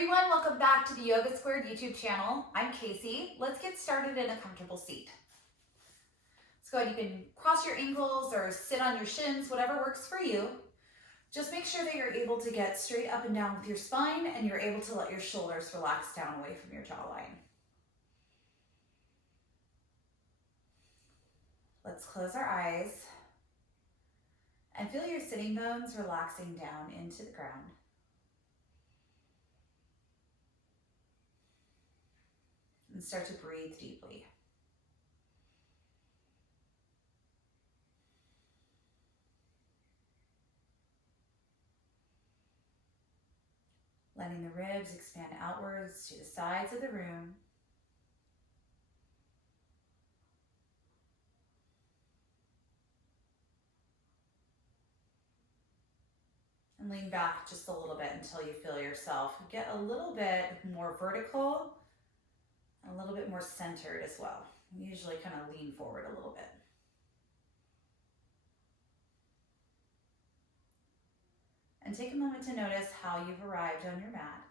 everyone, welcome back to the Yoga Squared YouTube channel. I'm Casey. Let's get started in a comfortable seat. Let's go ahead, you can cross your ankles or sit on your shins, whatever works for you. Just make sure that you're able to get straight up and down with your spine and you're able to let your shoulders relax down away from your jawline. Let's close our eyes and feel your sitting bones relaxing down into the ground. And start to breathe deeply. Letting the ribs expand outwards to the sides of the room. And lean back just a little bit until you feel yourself get a little bit more vertical, a little bit more centered as well. Usually kind of lean forward a little bit. And take a moment to notice how you've arrived on your mat.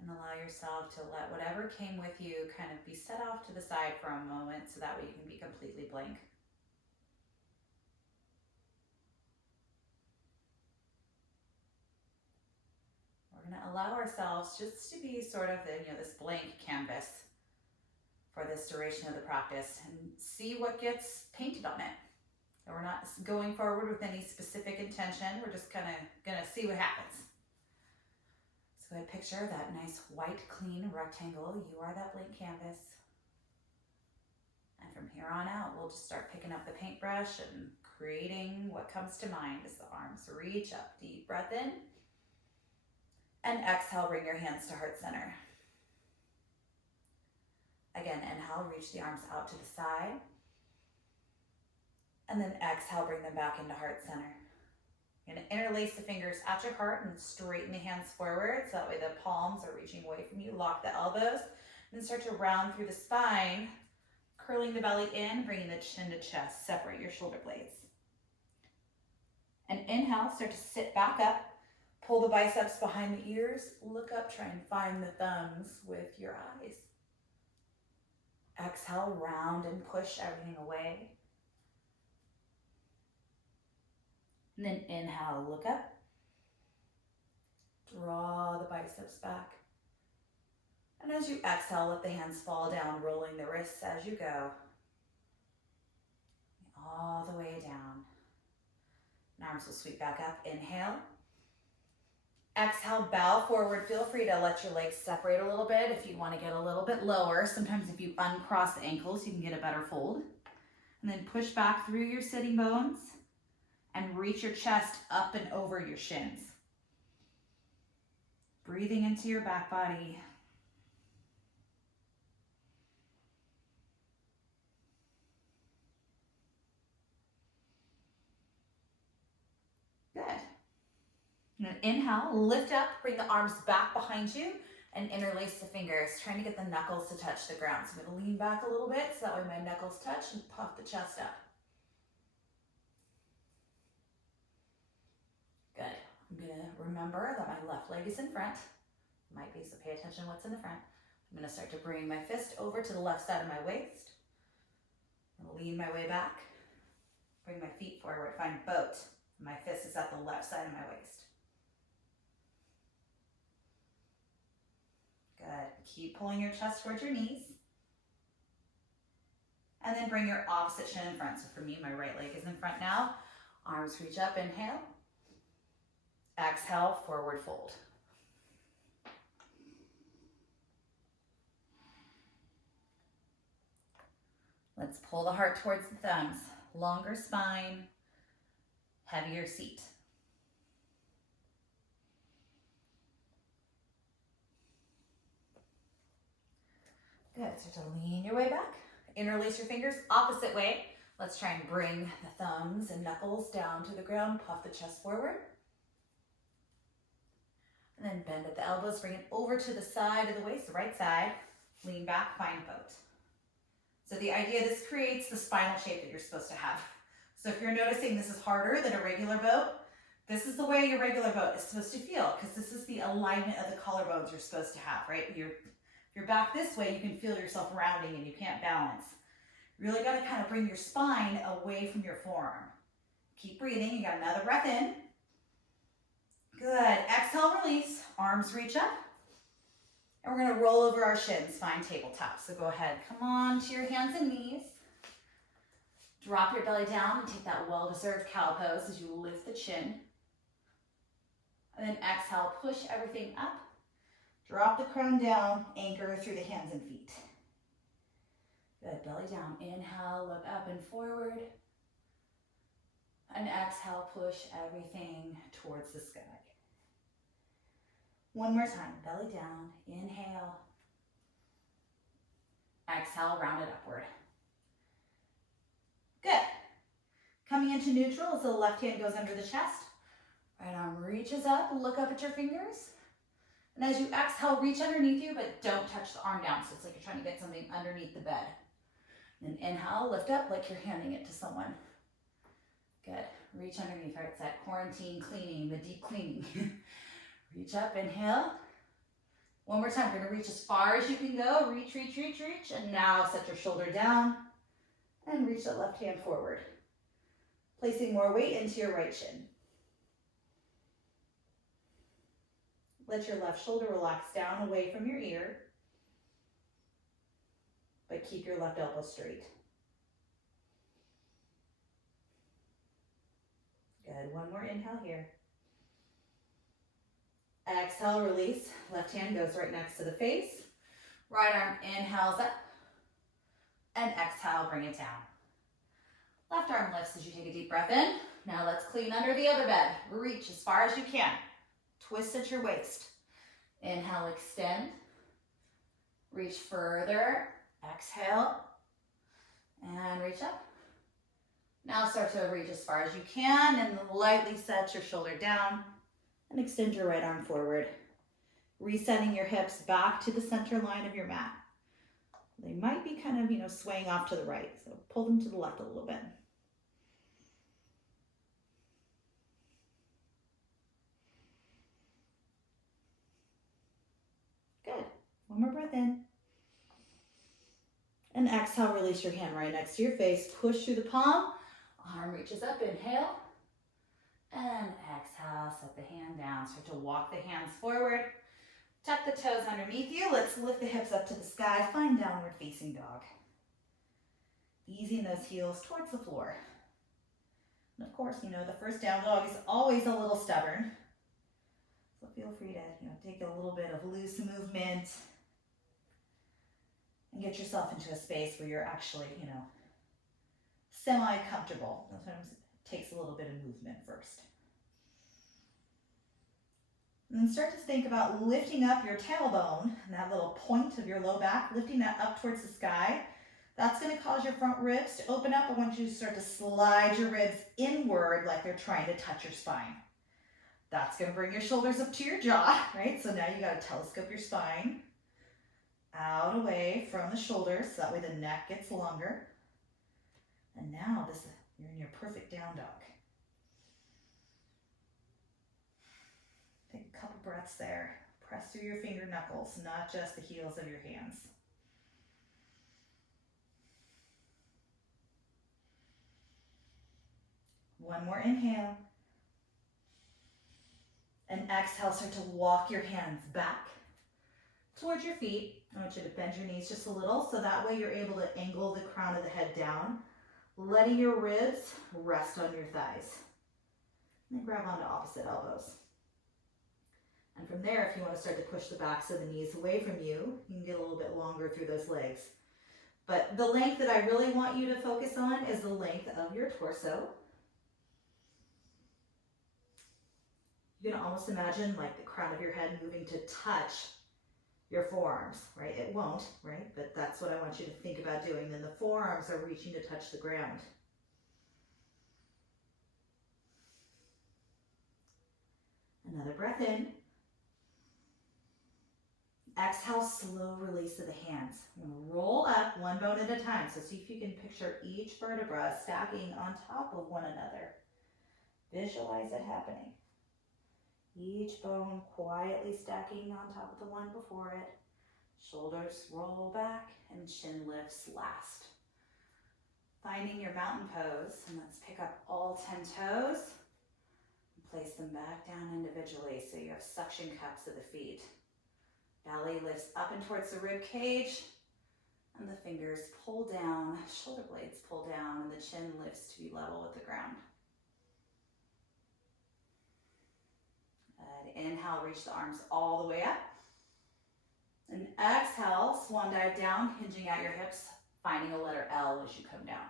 And allow yourself to let whatever came with you kind of be set off to the side for a moment so that way you can be completely blank. We're going to allow ourselves just to be sort of this blank canvas for this duration of the practice and see what gets painted on it. So we're not going forward with any specific intention. We're just kind of going to see what happens. So go ahead, picture that nice white, clean rectangle. You are that blank canvas. And from here on out, we'll just start picking up the paintbrush and creating what comes to mind as the arms reach up. Deep breath in. And exhale, bring your hands to heart center. Again, inhale, reach the arms out to the side. And then exhale, bring them back into heart center. You're going to interlace the fingers at your heart and straighten the hands forward so that way the palms are reaching away from you. Lock the elbows and start to round through the spine, curling the belly in, bringing the chin to chest. Separate your shoulder blades. And inhale, start to sit back up. Pull the biceps behind the ears. Look up, try and find the thumbs with your eyes. Exhale, round and push everything away. And then inhale, look up. Draw the biceps back. And as you exhale, let the hands fall down, rolling the wrists as you go. All the way down. And arms will sweep back up. Inhale. Exhale, bow forward. Feel free to let your legs separate a little bit if you want to get a little bit lower. Sometimes if you uncross the ankles, you can get a better fold. And then push back through your sitting bones and reach your chest up and over your shins. Breathing into your back body. Good. And then inhale, lift up, bring the arms back behind you and interlace the fingers, trying to get the knuckles to touch the ground. So I'm going to lean back a little bit so that way my knuckles touch and puff the chest up. Good. I'm going to remember that my left leg is in front. Might be, so pay attention to what's in the front. I'm going to start to bring my fist over to the left side of my waist. I'm going to lean my way back. Bring my feet forward, find boat. My fist is at the left side of my waist. Good. Keep pulling your chest towards your knees. And then bring your opposite shin in front. So for me, my right leg is in front now. Arms reach up, inhale. Exhale, forward fold. Let's pull the heart towards the thumbs. Longer spine, heavier seat. Good, start to lean your way back. Interlace your fingers opposite way. Let's try and bring the thumbs and knuckles down to the ground. Puff the chest forward. And then bend at the elbows, bring it over to the side of the waist, the right side. Lean back, find boat. So the idea, this creates the spinal shape that you're supposed to have. So if you're noticing this is harder than a regular boat, this is the way your regular boat is supposed to feel, because this is the alignment of the collarbones you're supposed to have, right? If you're back this way, you can feel yourself rounding and you can't balance. You really got to kind of bring your spine away from your forearm. Keep breathing. You got another breath in. Good. Exhale, release. Arms reach up. And we're going to roll over our shins. Find tabletop. So go ahead. Come on to your hands and knees. Drop your belly down and take that well-deserved cow pose as you lift the chin. And then exhale, push everything up. Drop the crown down, anchor through the hands and feet. Good, belly down. Inhale, look up and forward. And exhale, push everything towards the sky. One more time, belly down. Inhale. Exhale, round it upward. Good. Coming into neutral as the left hand goes under the chest. Right arm reaches up, look up at your fingers. And as you exhale, reach underneath you, but don't touch the arm down. So it's like you're trying to get something underneath the bed. And inhale, lift up like you're handing it to someone. Good. Reach underneath, right? It's that quarantine cleaning, the deep cleaning. Reach up, inhale. One more time, we're gonna reach as far as you can go. Reach, reach, reach, reach. And now set your shoulder down and reach the left hand forward. Placing more weight into your right shin. Let your left shoulder relax down away from your ear, but keep your left elbow straight. Good, one more inhale here. Exhale, release. Left hand goes right next to the face. Right arm inhales up, and exhale, bring it down. Left arm lifts as you take a deep breath in. Now let's clean under the other bed. Reach as far as you can. Twist at your waist. Inhale, extend. Reach further. Exhale. And reach up. Now start to reach as far as you can and lightly set your shoulder down and extend your right arm forward. Resetting your hips back to the center line of your mat. They might be kind of, swaying off to the right, so pull them to the left a little bit. Good. One more breath in. And exhale, release your hand right next to your face. Push through the palm. Arm reaches up, inhale. And exhale, set the hand down. Start to walk the hands forward. Tuck the toes underneath you. Let's lift the hips up to the sky. Find downward facing dog. Easing those heels towards the floor. And of course, the first down dog is always a little stubborn. So feel free to, take a little bit of loose movement and get yourself into a space where you're actually, semi-comfortable. Sometimes it takes a little bit of movement first. And then start to think about lifting up your tailbone, and that little point of your low back, lifting that up towards the sky. That's going to cause your front ribs to open up. I want you to start to slide your ribs inward like they're trying to touch your spine. That's going to bring your shoulders up to your jaw, right? So now you got to telescope your spine out away from the shoulders, so that way the neck gets longer. And now you're in your perfect down dog. Take a couple breaths there. Press through your finger knuckles, not just the heels of your hands. One more inhale. And exhale, start to walk your hands back towards your feet. I want you to bend your knees just a little, so that way you're able to angle the crown of the head down, letting your ribs rest on your thighs. And then grab onto opposite elbows. And from there, if you want to start to push the backs of the knees away from you, you can get a little bit longer through those legs. But the length that I really want you to focus on is the length of your torso. You can almost imagine like the crown of your head moving to touch your forearms, right? It won't, right? But that's what I want you to think about doing. Then the forearms are reaching to touch the ground. Another breath in. exhale, slow release of the hands. We're gonna roll up one bone at a time. So see if you can picture each vertebra stacking on top of one another. Visualize it happening. Each bone quietly stacking on top of the one before it. Shoulders roll back and chin lifts last. Finding your mountain pose, and let's pick up all 10 toes and place them back down individually so you have suction cups of the feet. Belly lifts up and towards the rib cage, and the fingers pull down, shoulder blades pull down, and the chin lifts to be level with the ground. Good. Inhale, reach the arms all the way up. And exhale, swan dive down, hinging at your hips, finding a letter L as you come down.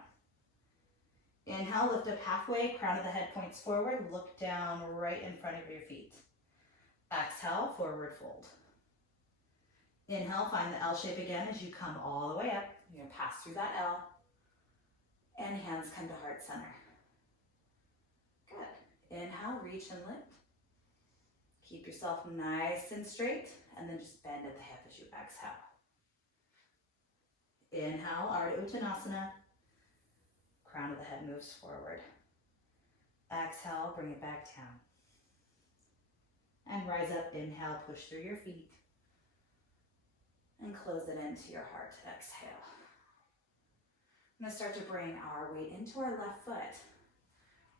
Inhale, lift up halfway, crown of the head points forward, look down right in front of your feet. Exhale, forward fold. Inhale, find the L shape again as you come all the way up. You're gonna pass through that L, and hands come to heart center. Good. Inhale, reach and lift. Keep yourself nice and straight, and then just bend at the hip as you exhale. Inhale, Ardha Uttanasana. Crown of the head moves forward. Exhale, bring it back down. And rise up, inhale, push through your feet. And close it into your heart, exhale. I'm gonna start to bring our weight into our left foot.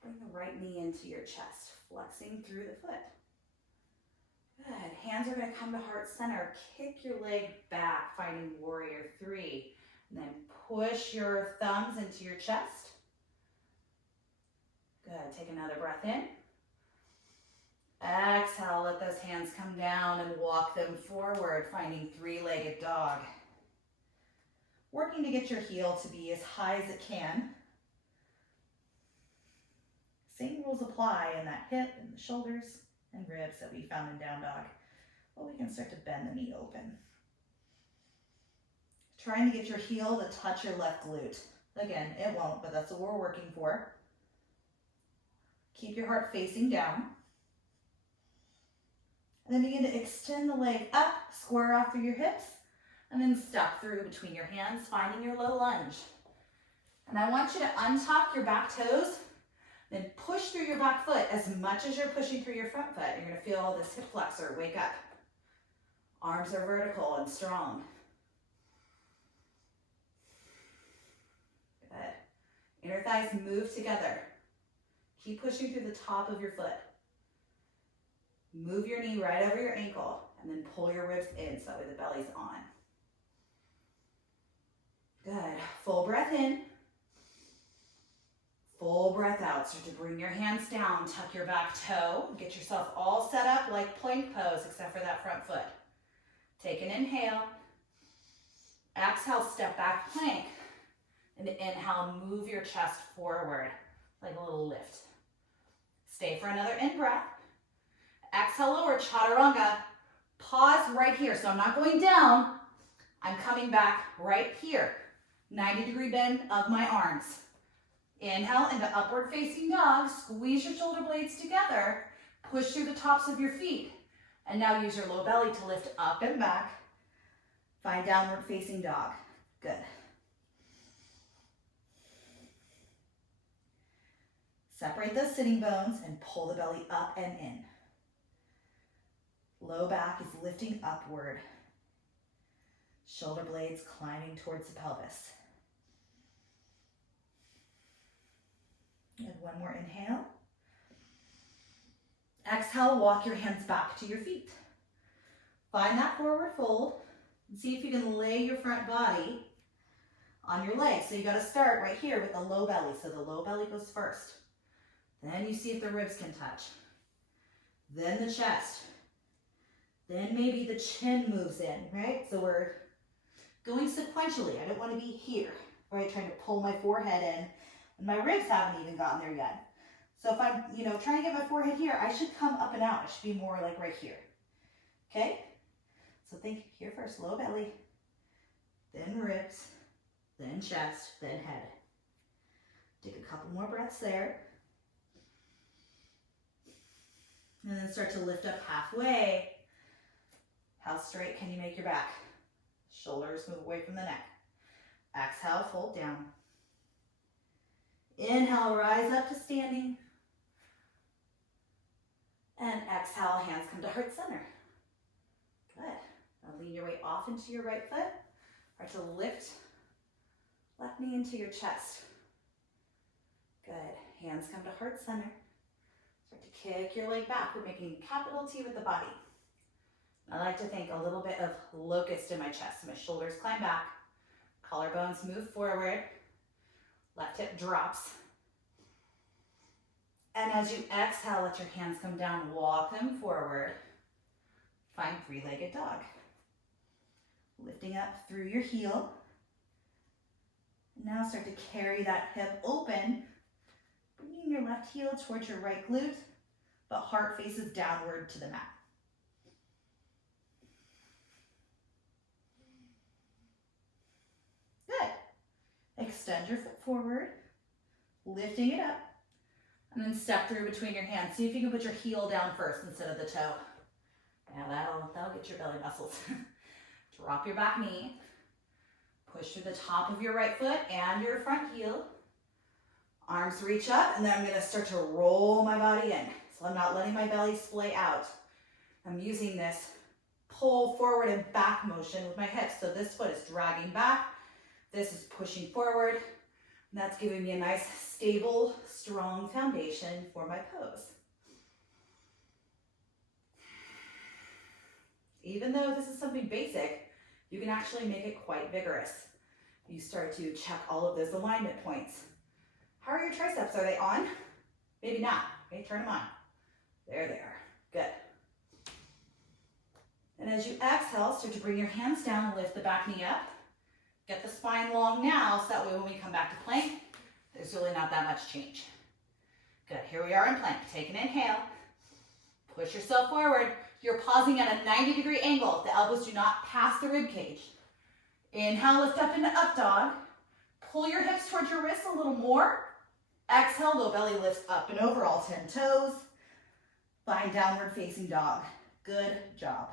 Bring the right knee into your chest, flexing through the foot. Good, hands are gonna come to heart center. Kick your leg back, finding warrior 3. And then push your thumbs into your chest. Good, take another breath in. Exhale, let those hands come down and walk them forward, finding 3-legged dog. Working to get your heel to be as high as it can. Same rules apply in that hip and the shoulders and ribs that we found in down dog. But we can start to bend the knee open. Trying to get your heel to touch your left glute. Again, it won't, but that's what we're working for. Keep your heart facing down. And then begin to extend the leg up, square off through your hips, and then step through between your hands, finding your low lunge. And I want you to untuck your back toes, then push through your back foot as much as you're pushing through your front foot. You're gonna feel this hip flexor wake up. Arms are vertical and strong. Good. Inner thighs move together. Keep pushing through the top of your foot. Move your knee right over your ankle and then pull your ribs in so that way the belly's on. Good. Full breath in. Full breath out. Start to bring your hands down. Tuck your back toe. Get yourself all set up like plank pose except for that front foot. Take an inhale. Exhale, step back plank. And inhale, move your chest forward like a little lift. Stay for another in-breath. Exhale, lower, chaturanga. Pause right here. So I'm not going down. I'm coming back right here. 90-degree bend of my arms. Inhale into upward facing dog. Squeeze your shoulder blades together. Push through the tops of your feet. And now use your low belly to lift up and back. Find downward facing dog. Good. Separate those sitting bones and pull the belly up and in. Low back is lifting upward. Shoulder blades climbing towards the pelvis. And one more inhale. Exhale, walk your hands back to your feet. Find that forward fold and see if you can lay your front body on your legs. So you got to start right here with the low belly. So the low belly goes first. Then you see if the ribs can touch. Then the chest. Then maybe the chin moves in, right? So we're going sequentially. I don't want to be here, right? Trying to pull my forehead in. And my ribs haven't even gotten there yet. So if I'm, trying to get my forehead here, I should come up and out. It should be more like right here. Okay? So think here first, low belly, then ribs, then chest, then head. Take a couple more breaths there. And then start to lift up halfway. How straight can you make your back? Shoulders move away from the neck. Exhale, fold down. Inhale, rise up to standing. And exhale, hands come to heart center. Good. Now lean your weight off into your right foot. Start to lift left knee into your chest. Good. Hands come to heart center. Start to kick your leg back. We're making capital T with the body. I like to think a little bit of locust in my chest. My shoulders climb back. Collarbones move forward. Left hip drops. And as you exhale, let your hands come down. Walk them forward. Find three-legged dog. Lifting up through your heel. Now start to carry that hip open. Bringing your left heel towards your right glute, but heart faces downward to the mat. Good. Extend your foot forward, lifting it up, and then step through between your hands. See if you can put your heel down first instead of the toe. Yeah, that'll get your belly muscles. Drop your back knee. Push through the top of your right foot and your front heel. Arms reach up, and then I'm gonna start to roll my body in. So I'm not letting my belly splay out. I'm using this pull forward and back motion with my hips. So this foot is dragging back. This is pushing forward. And that's giving me a nice, stable, strong foundation for my pose. Even though this is something basic, you can actually make it quite vigorous. You start to check all of those alignment points. How are your triceps? Are they on? Maybe not. Okay, turn them on. There they are. Good. And as you exhale, start to bring your hands down, lift the back knee up. Get the spine long now, so that way when we come back to plank, there's really not that much change. Good, here we are in plank. Take an inhale. Push yourself forward. You're pausing at a 90-degree angle. The elbows do not pass the rib cage. Inhale, lift up into up dog. Pull your hips towards your wrists a little more. Exhale, low belly lifts up and over, all 10 toes. Find downward facing dog. Good job.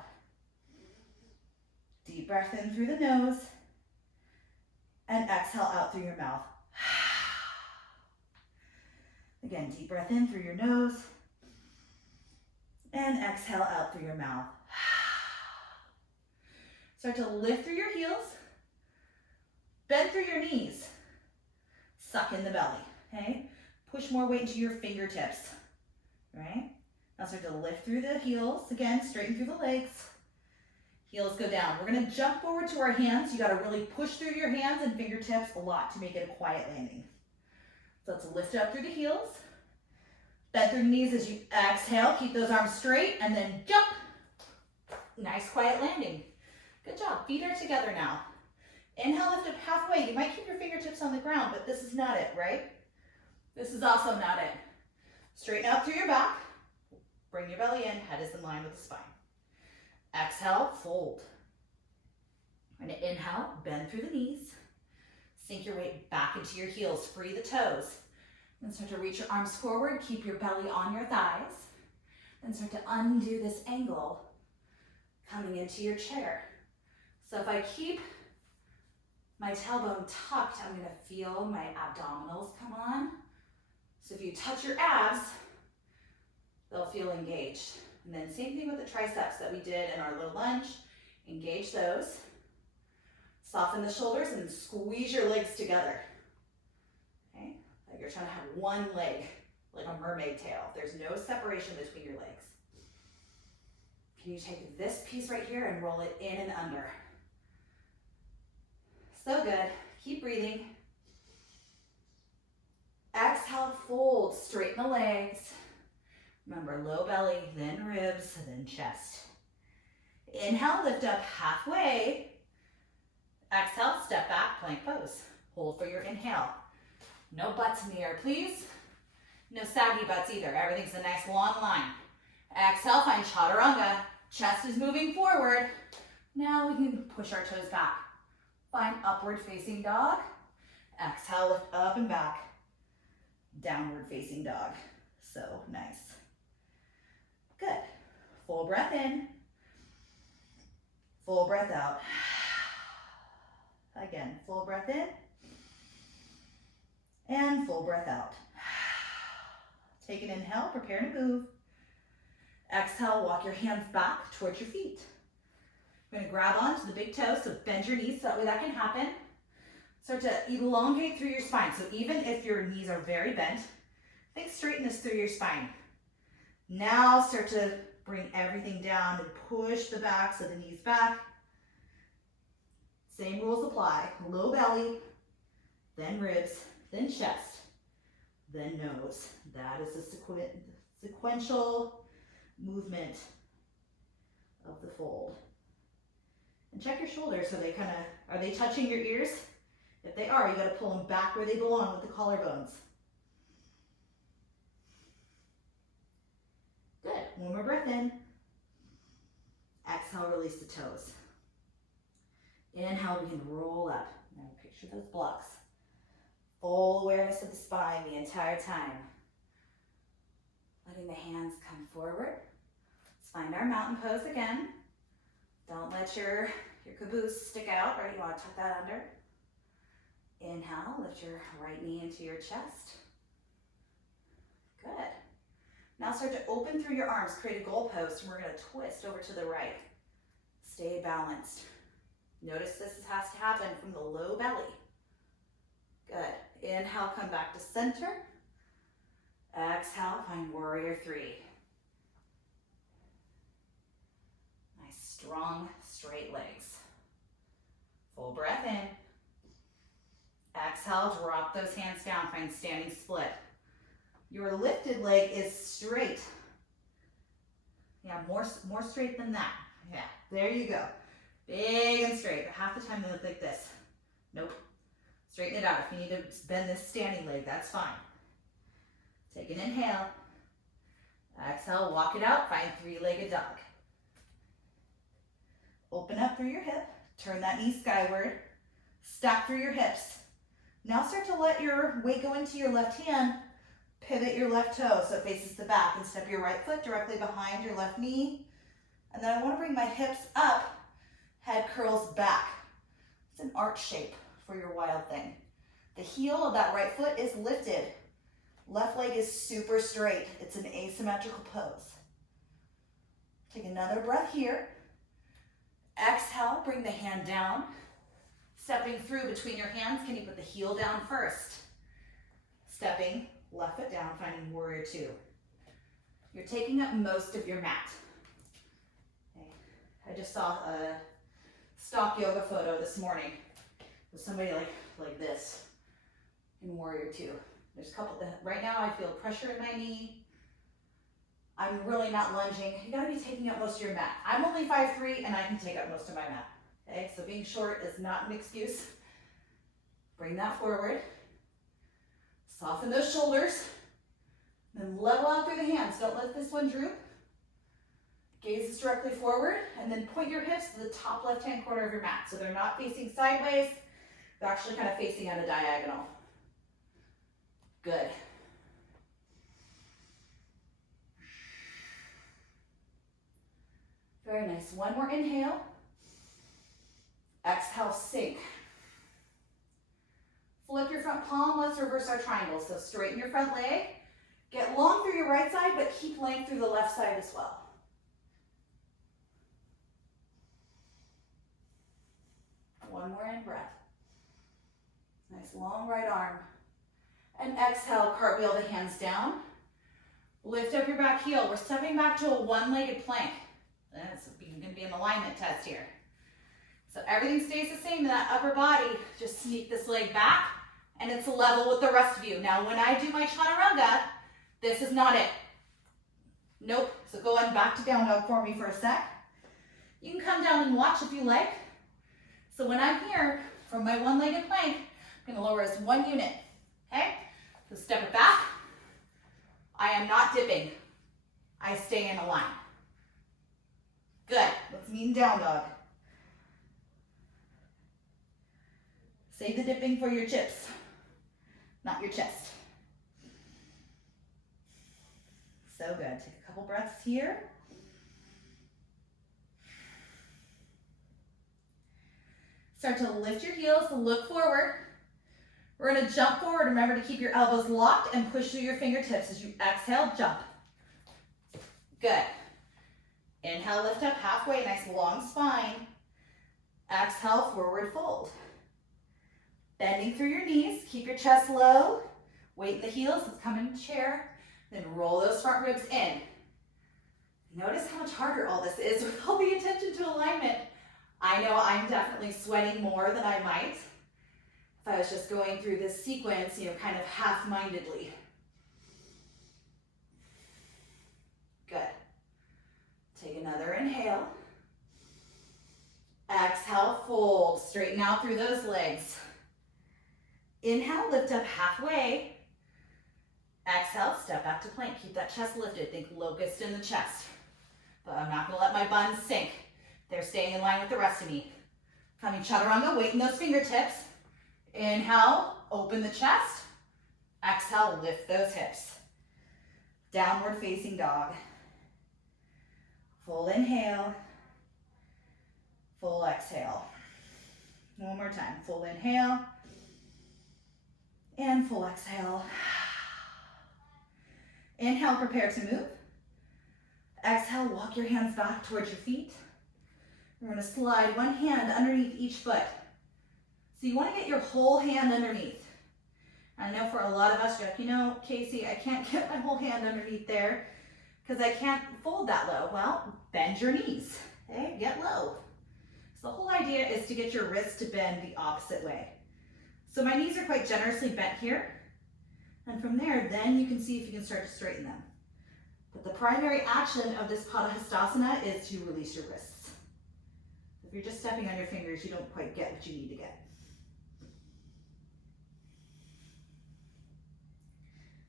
Deep breath in through the nose. And exhale out through your mouth. Again, deep breath in through your nose. And exhale out through your mouth. Start to lift through your heels. Bend through your knees. Suck in the belly, okay? Push more weight into your fingertips, right? Now start to lift through the heels. Again, straighten through the legs. Heels go down. We're gonna jump forward to our hands. You gotta really push through your hands and fingertips a lot to make it a quiet landing. So let's lift up through the heels. Bend through the knees as you exhale. Keep those arms straight and then jump. Nice quiet landing. Good job. Feet are together now. Inhale, lift up halfway. You might keep your fingertips on the ground, but this is not it, right? This is also not it. Straighten up through your back. Bring your belly in. Head is in line with the spine. Exhale, fold. We're gonna inhale, bend through the knees. Sink your weight back into your heels. Free the toes. Then start to reach your arms forward. Keep your belly on your thighs. Then start to undo this angle, coming into your chair. So if I keep my tailbone tucked, I'm gonna feel my abdominals come on. So if you touch your abs, they'll feel engaged. And then same thing with the triceps that we did in our low lunge. Engage those. Soften the shoulders and squeeze your legs together. Okay? Like you're trying to have one leg, like a mermaid tail. There's no separation between your legs. Can you take this piece right here and roll it in and under? So good. Keep breathing. Exhale, fold. Straighten the legs. Remember, low belly, then ribs, then chest. Inhale, lift up halfway. Exhale, step back, plank pose. Hold for your inhale. No butts in the air, please. No saggy butts either. Everything's a nice long line. Exhale, find chaturanga. Chest is moving forward. Now we can push our toes back. Find upward facing dog. Exhale, lift up and back. Downward facing dog. So nice. Good. Full breath in. Full breath out. Again, full breath in. And full breath out. Take an inhale, prepare to move. Exhale, walk your hands back towards your feet. We're gonna grab onto the big toe, so bend your knees so that way that can happen. Start to elongate through your spine. So even if your knees are very bent, think straightness through your spine. Now start to bring everything down and push the backs of the knees back. Same rules apply. Low belly, then ribs, then chest, then nose. That is a sequential movement of the fold. And check your shoulders, so are they touching your ears? If they are, you gotta pull them back where they belong with the collarbones. Good, one more breath in. Exhale, release the toes. Inhale, begin to roll up. Now picture those blocks. Full awareness of the spine the entire time. Letting the hands come forward. Let's find our mountain pose again. Don't let your caboose stick out, right? You want to tuck that under. Inhale, lift your right knee into your chest. Good. Now start to open through your arms, create a goalpost, and we're going to twist over to the right. Stay balanced. Notice this has to happen from the low belly. Good. Inhale, come back to center. Exhale, find warrior three. Nice, strong, straight legs. Full breath in. Exhale, drop those hands down, find standing split. Your lifted leg is straight. Yeah, more straight than that. Yeah, there you go. Big and straight. Half the time they look like this. Nope. Straighten it out. If you need to bend this standing leg, that's fine. Take an inhale. Exhale, walk it out. Find three-legged dog. Open up through your hip. Turn that knee skyward. Stack through your hips. Now start to let your weight go into your left hand. Pivot your left toe so it faces the back, and step your right foot directly behind your left knee. And then I want to bring my hips up, head curls back. It's an arch shape for your wild thing. The heel of that right foot is lifted. Left leg is super straight. It's an asymmetrical pose. Take another breath here. Exhale, bring the hand down. Stepping through between your hands, can you put the heel down first? Stepping, left foot down, finding warrior two. You're taking up most of your mat. Okay. I just saw a stock yoga photo this morning with somebody like this in warrior two. There's a couple that, right now I feel pressure in my knee. I'm really not lunging. You gotta be taking up most of your mat. I'm only 5'3" and I can take up most of my mat. Okay, so being short is not an excuse. Bring that forward. Soften those shoulders. Then level out through the hands. Don't let this one droop. Gaze is directly forward, and then point your hips to the top left-hand corner of your mat. So they're not facing sideways. They're actually kind of facing at a diagonal. Good. Very nice. One more inhale. Exhale, sink. Flip your front palm. Let's reverse our triangle. So straighten your front leg. Get long through your right side, but keep length through the left side as well. One more in breath. Nice long right arm. And exhale, cartwheel the hands down. Lift up your back heel. We're stepping back to a one-legged plank. It's going to be an alignment test here. So everything stays the same in that upper body. Just sneak this leg back, and it's level with the rest of you. Now, when I do my chaturanga, this is not it. Nope. So go on back to down dog for me for a sec. You can come down and watch if you like. So when I'm here from my one-legged plank, I'm going to lower as 1 unit. Okay? So step it back. I am not dipping. I stay in a line. Good. Let's meet in down dog. Save the dipping for your chips, not your chest. So good. Take a couple breaths here. Start to lift your heels, look forward. We're gonna jump forward. Remember to keep your elbows locked and push through your fingertips as you exhale, jump. Good. Inhale, lift up halfway, nice long spine. Exhale, forward fold. Bending through your knees, keep your chest low. Weight in the heels, let's come in chair. Then roll those front ribs in. Notice how much harder all this is with all the attention to alignment. I know I'm definitely sweating more than I might if I was just going through this sequence, kind of half-mindedly. Good. Take another inhale. Exhale, fold. Straighten out through those legs. Inhale, lift up halfway. Exhale, step back to plank. Keep that chest lifted. Think locust in the chest. But I'm not going to let my buns sink. They're staying in line with the rest of me. Coming chaturanga, weight in those fingertips. Inhale, open the chest. Exhale, lift those hips. Downward facing dog. Full inhale. Full exhale. One more time. Full inhale. And full exhale. Inhale, prepare to move. Exhale, walk your hands back towards your feet. We're going to slide one hand underneath each foot. So you want to get your whole hand underneath. I know for a lot of us, you're like, Casey, I can't get my whole hand underneath there because I can't fold that low. Well, bend your knees. Okay, get low. So the whole idea is to get your wrists to bend the opposite way. So my knees are quite generously bent here. And from there, then you can see if you can start to straighten them. But the primary action of this Padahastasana is to release your wrists. If you're just stepping on your fingers, you don't quite get what you need to get.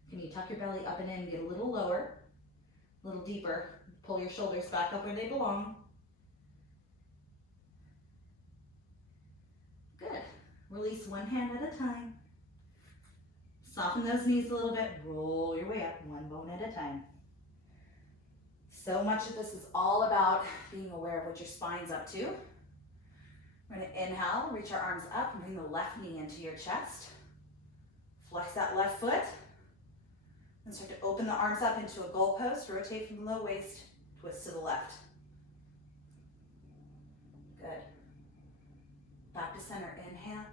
Can you tuck your belly up and in, get a little lower, a little deeper. Pull your shoulders back up where they belong. Good. Release one hand at a time. Soften those knees a little bit. Roll your way up, one bone at a time. So much of this is all about being aware of what your spine's up to. We're going to inhale, reach our arms up, and bring the left knee into your chest. Flex that left foot. And start to open the arms up into a goalpost. Rotate from the low waist, twist to the left. Good. Back to center, inhale.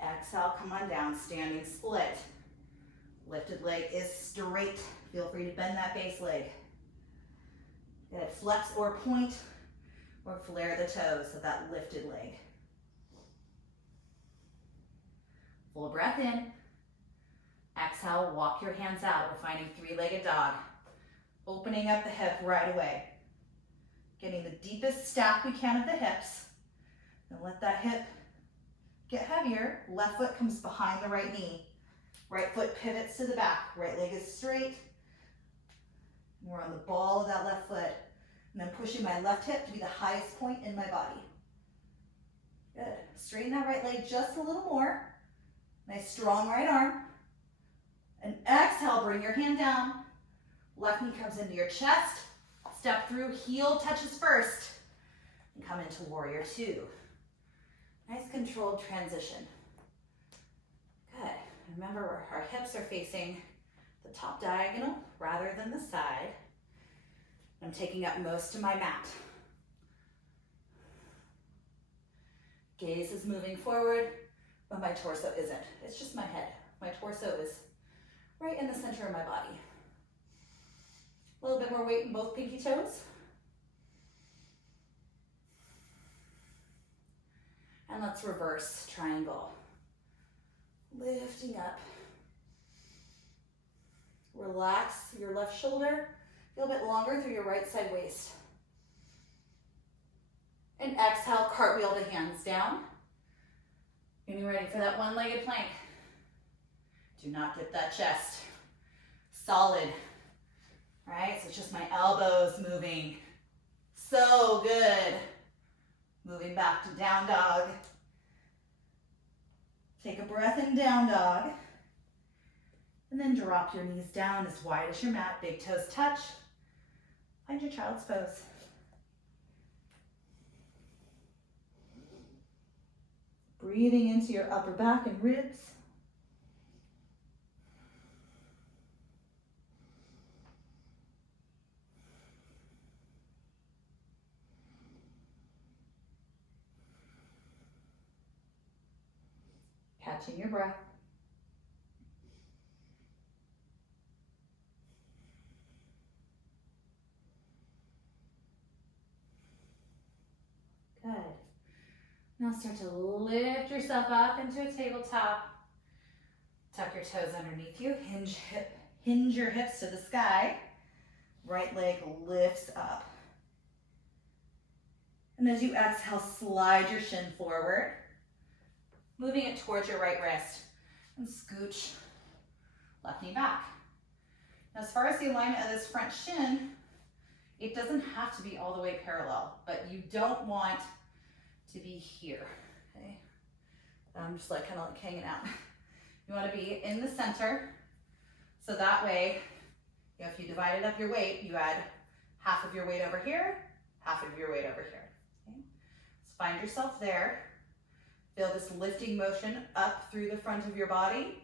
Exhale, come on down, standing split. Lifted leg is straight. Feel free to bend that base leg. Good, flex or point or flare the toes of that lifted leg. Full breath in. Exhale, walk your hands out. We're finding three-legged dog. Opening up the hip right away. Getting the deepest stack we can of the hips. And let that hip get heavier. Left foot comes behind the right knee. Right foot pivots to the back. Right leg is straight. And we're on the ball of that left foot. And I'm pushing my left hip to be the highest point in my body. Good. Straighten that right leg just a little more. Nice strong right arm. And exhale, bring your hand down. Left knee comes into your chest. Step through, heel touches first. And come into warrior two. Nice controlled transition. Good. Remember, our hips are facing the top diagonal rather than the side. I'm taking up most of my mat. Gaze is moving forward, but my torso isn't. It's just my head. My torso is right in the center of my body. A little bit more weight in both pinky toes. And let's reverse triangle. Lifting up. Relax your left shoulder. Feel a bit longer through your right side waist. And exhale, cartwheel the hands down. Getting ready for that one-legged plank. Do not dip that chest. Solid. All right, so it's just my elbows moving. So good. Moving back to down dog. Take a breath in down dog. And then drop your knees down as wide as your mat. Big toes touch. Find your child's pose. Breathing into your upper back and ribs. Catching your breath. Good. Now start to lift yourself up into a tabletop. Tuck your toes underneath you. Hinge your hips to the sky. Right leg lifts up. And as you exhale, slide your shin forward. Moving it towards your right wrist. And scooch left knee back. Now, as far as the alignment of this front shin, it doesn't have to be all the way parallel, but you don't want to be here, okay? I'm just like kind of like hanging out. You want to be in the center, so that way, if you divided up your weight, you add half of your weight over here, half of your weight over here, okay? So find yourself there. Feel this lifting motion up through the front of your body.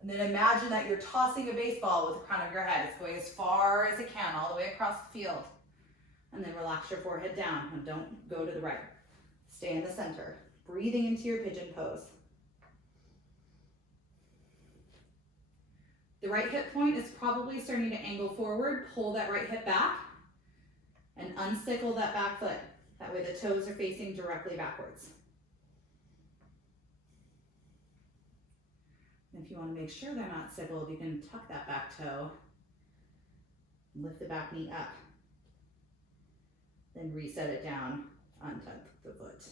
And then imagine that you're tossing a baseball with the crown of your head. It's going as far as it can, all the way across the field. And then relax your forehead down and don't go to the right. Stay in the center. Breathing into your pigeon pose. The right hip point is probably starting to angle forward. Pull that right hip back and unsickle that back foot. That way the toes are facing directly backwards. If you want to make sure they're not sickled, you can tuck that back toe, lift the back knee up, then reset it down, untuck the foot.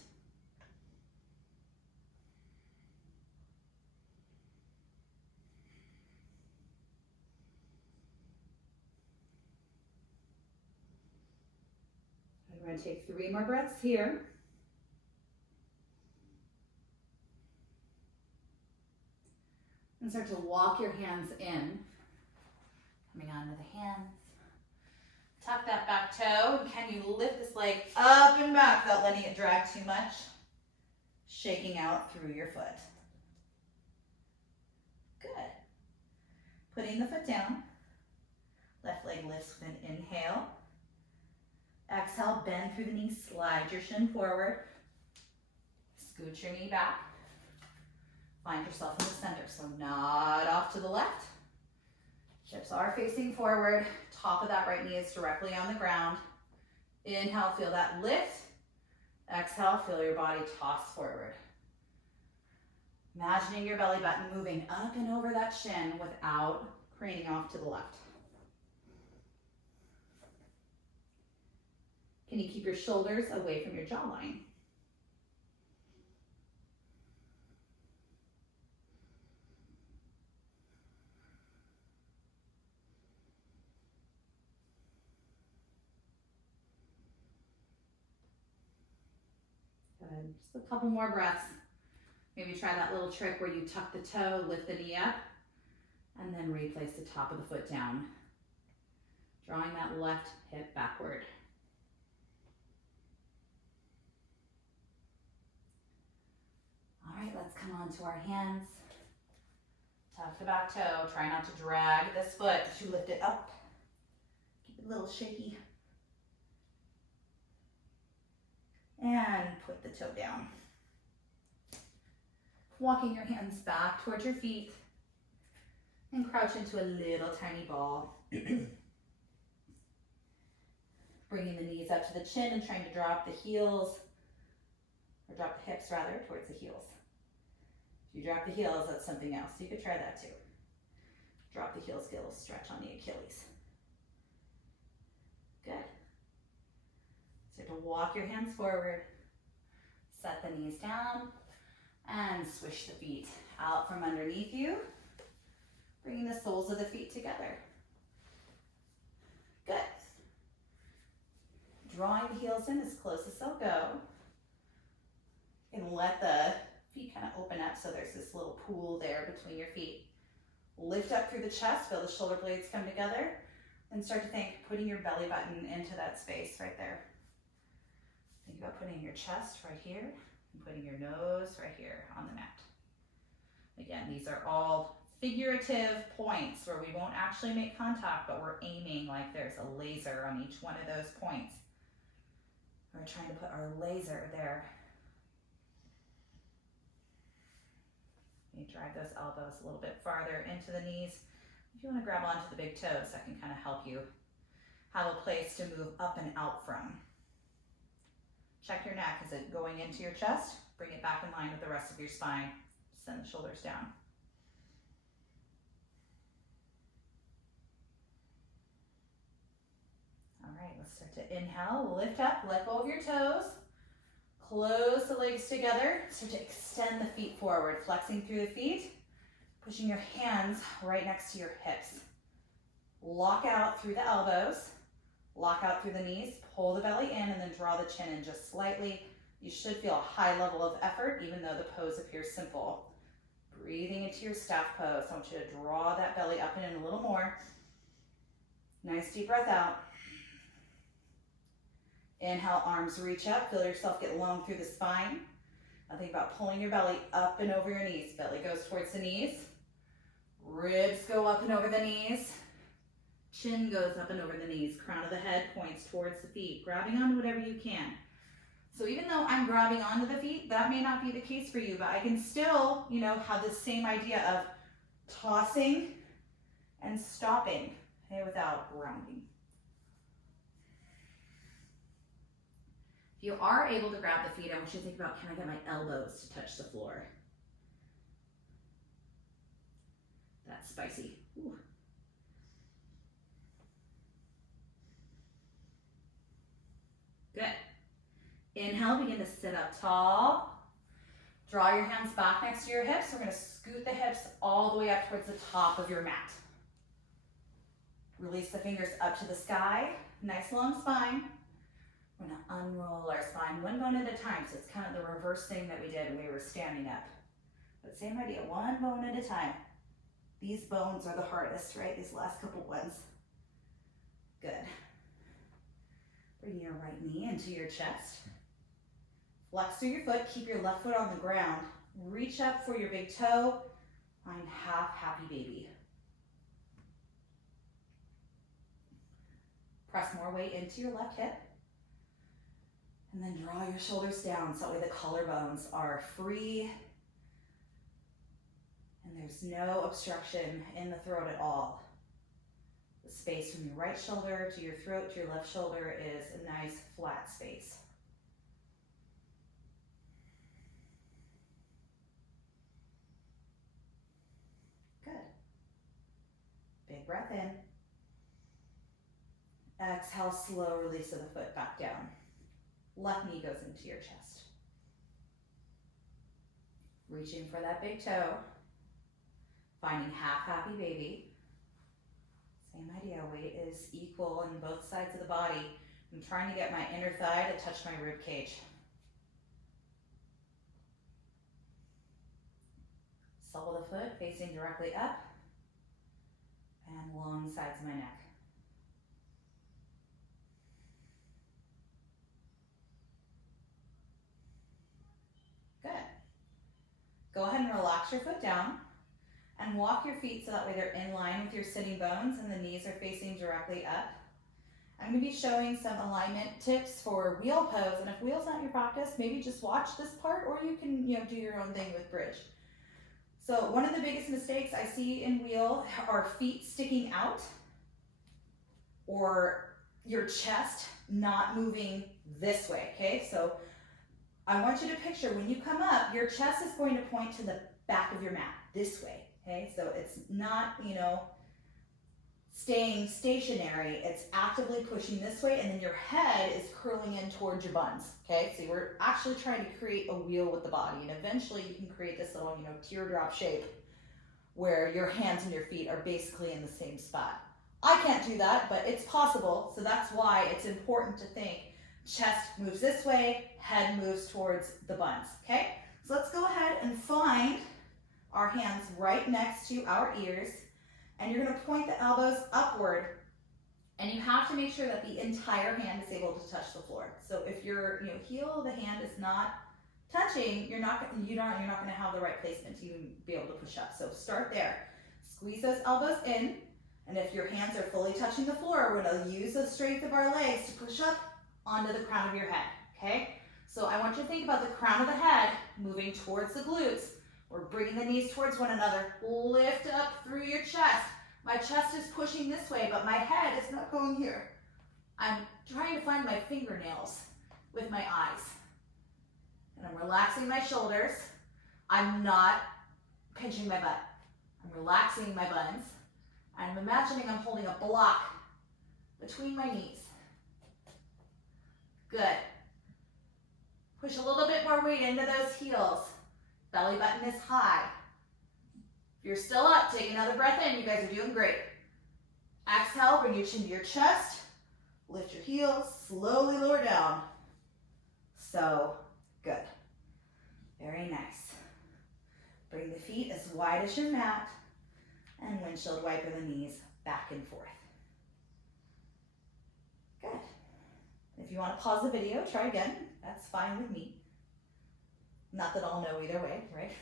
We're going to take 3 more breaths here. And start to walk your hands in, coming onto the hands. Tuck that back toe, and can you lift this leg up and back without letting it drag too much? Shaking out through your foot. Good. Putting the foot down. Left leg lifts with an inhale. Exhale, bend through the knee, slide your shin forward. Scoot your knee back. Find yourself in the center, so nod off to the left. Hips are facing forward. Top of that right knee is directly on the ground. Inhale, feel that lift. Exhale, feel your body toss forward. Imagining your belly button moving up and over that shin without craning off to the left. Can you keep your shoulders away from your jawline? Good. Just a couple more breaths. Maybe try that little trick where you tuck the toe, lift the knee up, and then replace the top of the foot down, drawing that left hip backward. All right, let's come onto our hands. Tuck the back toe. Try not to drag this foot as you lift it up. Keep it a little shaky. And put the toe down. Walking your hands back towards your feet and crouch into a little tiny ball. Bringing the knees up to the chin and trying to drop the heels, or drop the hips rather, towards the heels. If you drop the heels, that's something else. You could try that too. Drop the heels, get a little stretch on the Achilles. Good. Start to walk your hands forward, set the knees down, and swish the feet out from underneath you, bringing the soles of the feet together. Good. Drawing the heels in as close as they'll go. And let the feet kind of open up so there's this little pool there between your feet. Lift up through the chest, feel the shoulder blades come together, and start to think putting your belly button into that space right there. Think about putting your chest right here, and putting your nose right here on the mat. Again, these are all figurative points where we won't actually make contact, but we're aiming like there's a laser on each one of those points. We're trying to put our laser there. You drive those elbows a little bit farther into the knees. If you want to grab onto the big toes, that can kind of help you have a place to move up and out from. Check your neck. Is it going into your chest? Bring it back in line with the rest of your spine. Send the shoulders down. All right, let's start to inhale, lift up, let go of your toes. Close the legs together. Start to extend the feet forward, flexing through the feet, pushing your hands right next to your hips. Lock out through the elbows, lock out through the knees, pull the belly in, and then draw the chin in just slightly. You should feel a high level of effort, even though the pose appears simple. Breathing into your staff pose. I want you to draw that belly up and in a little more. Nice deep breath out. Inhale, arms reach up. Feel yourself get long through the spine. Now think about pulling your belly up and over your knees. Belly goes towards the knees. Ribs go up and over the knees. Chin goes up and over the knees. Crown of the head points towards the feet. Grabbing onto whatever you can. So even though I'm grabbing onto the feet, that may not be the case for you, but I can still, have the same idea of tossing and stopping, okay, without grounding. If you are able to grab the feet, I want you to think about, can I get my elbows to touch the floor? That's spicy. Ooh. Good. Inhale, begin to sit up tall. Draw your hands back next to your hips. We're going to scoot the hips all the way up towards the top of your mat. Release the fingers up to the sky. Nice long spine. We're going to unroll our spine one bone at a time. So it's kind of the reverse thing that we did when we were standing up. But same idea, one bone at a time. These bones are the hardest, right? These last couple ones. Good. Bring your right knee into your chest. Flex through your foot. Keep your left foot on the ground. Reach up for your big toe. Find half happy baby. Press more weight into your left hip. And then draw your shoulders down so that way the collarbones are free. And there's no obstruction in the throat at all. The space from your right shoulder to your throat to your left shoulder is a nice flat space. Good. Big breath in. Exhale, slow release of the foot back down. Left knee goes into your chest. Reaching for that big toe. Finding half happy baby. Same idea, weight is equal on both sides of the body. I'm trying to get my inner thigh to touch my rib cage. Sole of the foot facing directly up and long sides of my neck. Good. Go ahead and relax your foot down and walk your feet so that way they're in line with your sitting bones and the knees are facing directly up. I'm going to be showing some alignment tips for wheel pose, and if wheel's not your practice, maybe just watch this part, or you can do your own thing with bridge. So one of the biggest mistakes I see in wheel are feet sticking out or your chest not moving this way, okay? So I want you to picture when you come up, your chest is going to point to the back of your mat, this way, okay? So it's not, staying stationary, it's actively pushing this way, and then your head is curling in towards your buns, okay? So we're actually trying to create a wheel with the body, and eventually you can create this little, teardrop shape where your hands and your feet are basically in the same spot. I can't do that, but it's possible, so that's why it's important to think chest moves this way, head moves towards the buns, okay? So let's go ahead and find our hands right next to our ears, and you're going to point the elbows upward, and you have to make sure that the entire hand is able to touch the floor. So if your heel of the hand is not touching, you're not going to have the right placement to even be able to push up. So start there. Squeeze those elbows in, and if your hands are fully touching the floor, we're going to use the strength of our legs to push up onto the crown of your head, okay? So I want you to think about the crown of the head moving towards the glutes. We're bringing the knees towards one another. Lift up through your chest. My chest is pushing this way, but my head is not going here. I'm trying to find my fingernails with my eyes. And I'm relaxing my shoulders. I'm not pinching my butt. I'm relaxing my buns. I'm imagining I'm holding a block between my knees. Good. Push a little bit more weight into those heels. Belly button is high. If you're still up, take another breath in. You guys are doing great. Exhale, bring your chin to your chest. Lift your heels, slowly lower down. So good. Very nice. Bring the feet as wide as your mat and windshield wiper the knees back and forth. Good. If you want to pause the video, try again. That's fine with me. Not that I'll know either way, right?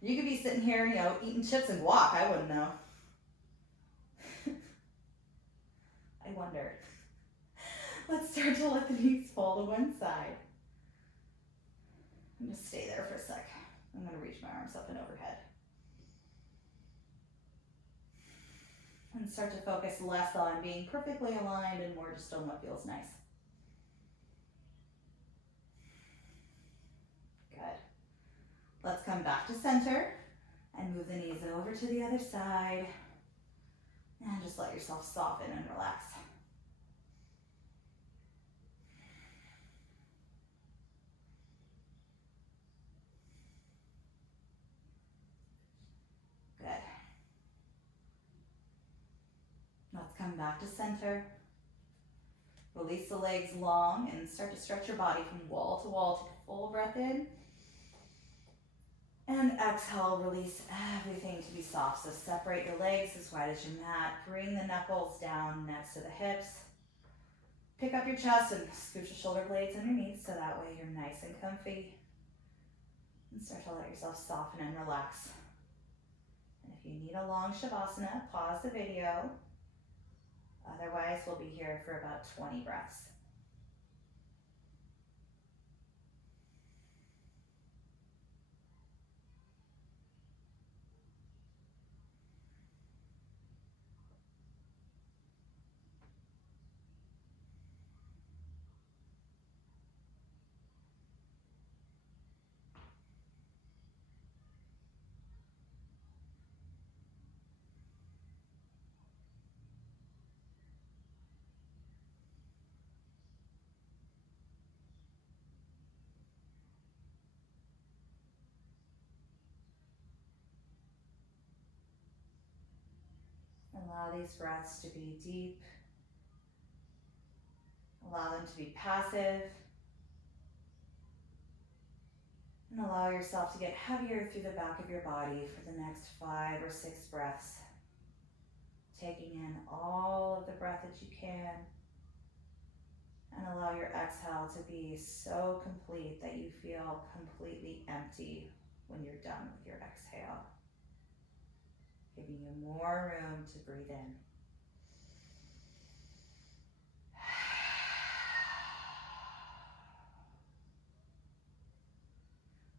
You could be sitting here, eating chips and guac. I wouldn't know. I wonder. Let's start to let the knees fall to one side. And just stay there for a sec. I'm going to reach my arms up and overhead. And start to focus less on being perfectly aligned and more just on what feels nice. Good. Let's come back to center and move the knees over to the other side. And just let yourself soften and relax. Good. Let's come back to center. Release the legs long and start to stretch your body from wall to wall. Take a full breath in. And exhale, release everything to be soft. So separate your legs as wide as your mat. Bring the knuckles down next to the hips. Pick up your chest and scoot your shoulder blades underneath so that way you're nice and comfy. And start to let yourself soften and relax. And if you need a long shavasana, pause the video. Otherwise, we'll be here for about 20 breaths. Allow these breaths to be deep. Allow them to be passive. And allow yourself to get heavier through the back of your body for the next 5 or 6 breaths. Taking in all of the breath that you can. And allow your exhale to be so complete that you feel completely empty when you're done with your exhale. Giving you more room to breathe in.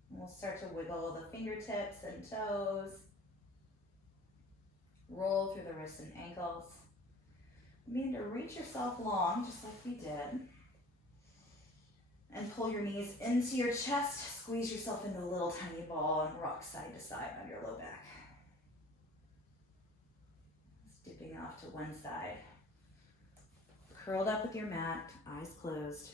And we'll start to wiggle the fingertips and toes. Roll through the wrists and ankles. Begin to reach yourself long, just like we did. And pull your knees into your chest. Squeeze yourself into a little tiny ball and rock side to side on your low back. Dipping off to one side. Curled up with your mat, eyes closed.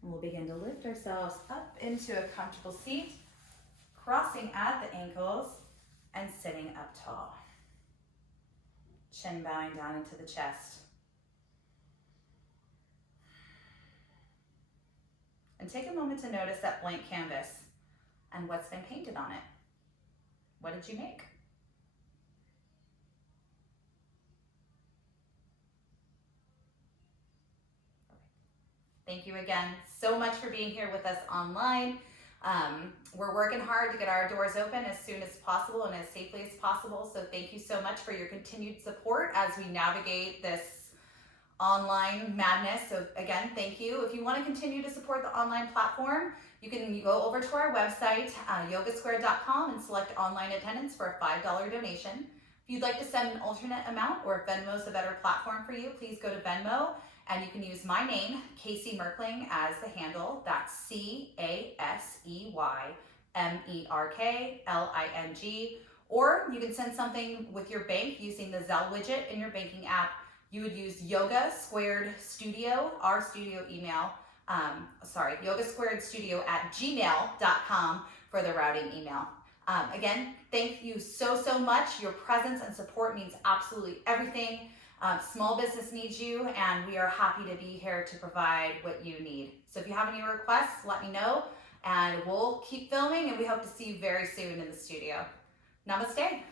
And we'll begin to lift ourselves up into a comfortable seat, crossing at the ankles and sitting up tall. Chin bowing down into the chest. And take a moment to notice that blank canvas and what's been painted on it. What did you make? Thank you again so much for being here with us online. We're working hard to get our doors open as soon as possible and as safely as possible. So thank you so much for your continued support as we navigate this online madness. So again, thank you. If you want to continue to support the online platform, you can go over to our website, yogasquared.com, and select online attendance for a $5 donation. If you'd like to send an alternate amount, or if Venmo is a better platform for you, please go to Venmo and you can use my name, Casey Merkling, as the handle. That's CASEYMERKLING. Or you can send something with your bank using the Zelle widget in your banking app. You would use yogasquaredstudio, our studio email, yogasquaredstudio@gmail.com for the routing email. Again, thank you so much. Your presence and support means absolutely everything. Small business needs you, and we are happy to be here to provide what you need. So if you have any requests, let me know, and we'll keep filming, and we hope to see you very soon in the studio. Namaste.